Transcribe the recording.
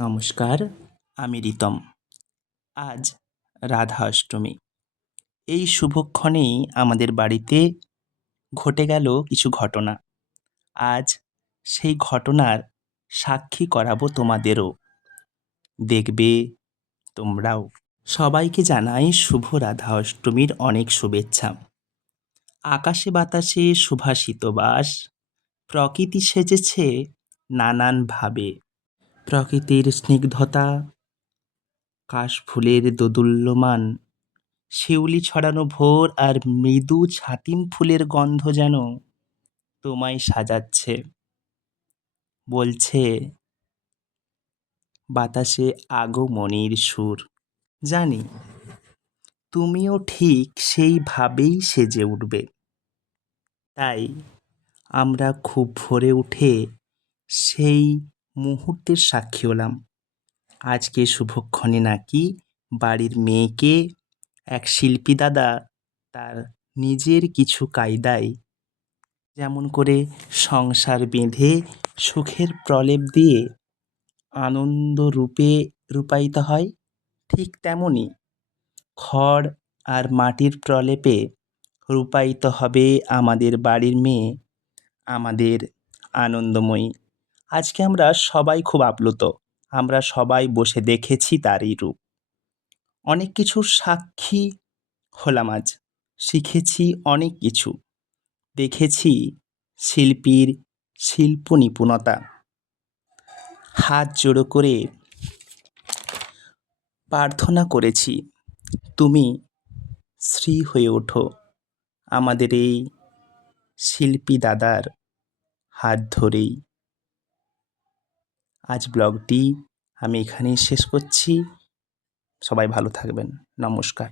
নমস্কার, আমি রিতম। আজ রাধা অষ্টমী। এই শুভক্ষণেই আমাদের বাড়িতে ঘটে গেল কিছু ঘটনা। আজ সেই ঘটনার সাক্ষী করাবো তোমাদেরও। দেখবে তোমরাও। সবাইকে জানাই শুভ রাধা অষ্টমীর অনেক শুভেচ্ছা। আকাশে বাতাসে সুভাষিত বাস, প্রকৃতি সেজেছে নানানভাবে। প্রকৃতির স্নিগ্ধতা, কাশফুলের দোদুল্যমান, শিউলি ছড়ানো ভোর আর মৃদু ছাতিম ফুলের গন্ধ যেন তোমায় সাজাচ্ছে। বলছে বাতাসে আগমনীর সুর। জানি তুমিও ঠিক সেইভাবেই সেজে উঠবে। তাই আমরা খুব ভোরে উঠে সেই মুহূর্তের সাক্ষী হলাম। আজকে শুভক্ষণে নাকি বাড়ির মেয়েকে এক শিল্পী দাদা তার নিজের কিছু কায়দায় যেমন করে সংসার বেঁধে সুখের প্রলেপ দিয়ে আনন্দ রূপে রূপায়িত হয়, ঠিক তেমনই খড় আর মাটির প্রলেপে রূপায়িত হবে আমাদের বাড়ির মেয়ে, আমাদের আনন্দময়ী। আজকে আমরা সবাই খুব আপ্লুত। আমরা সবাই বসে দেখেছি তারই রূপ। অনেক কিছুর সাক্ষী হলাম আজ। শিখেছি অনেক কিছু। দেখেছি শিল্পীর শিল্প নিপুণতা। হাত জোড়ো করে প্রার্থনা করেছি, তুমি শ্রী হয়ে ওঠো আমাদের এই শিল্পী দাদার হাত ধরেই। আজ ব্লগটি আমি এখানেই শেষ করছি। সবাই ভালো থাকবেন। নমস্কার।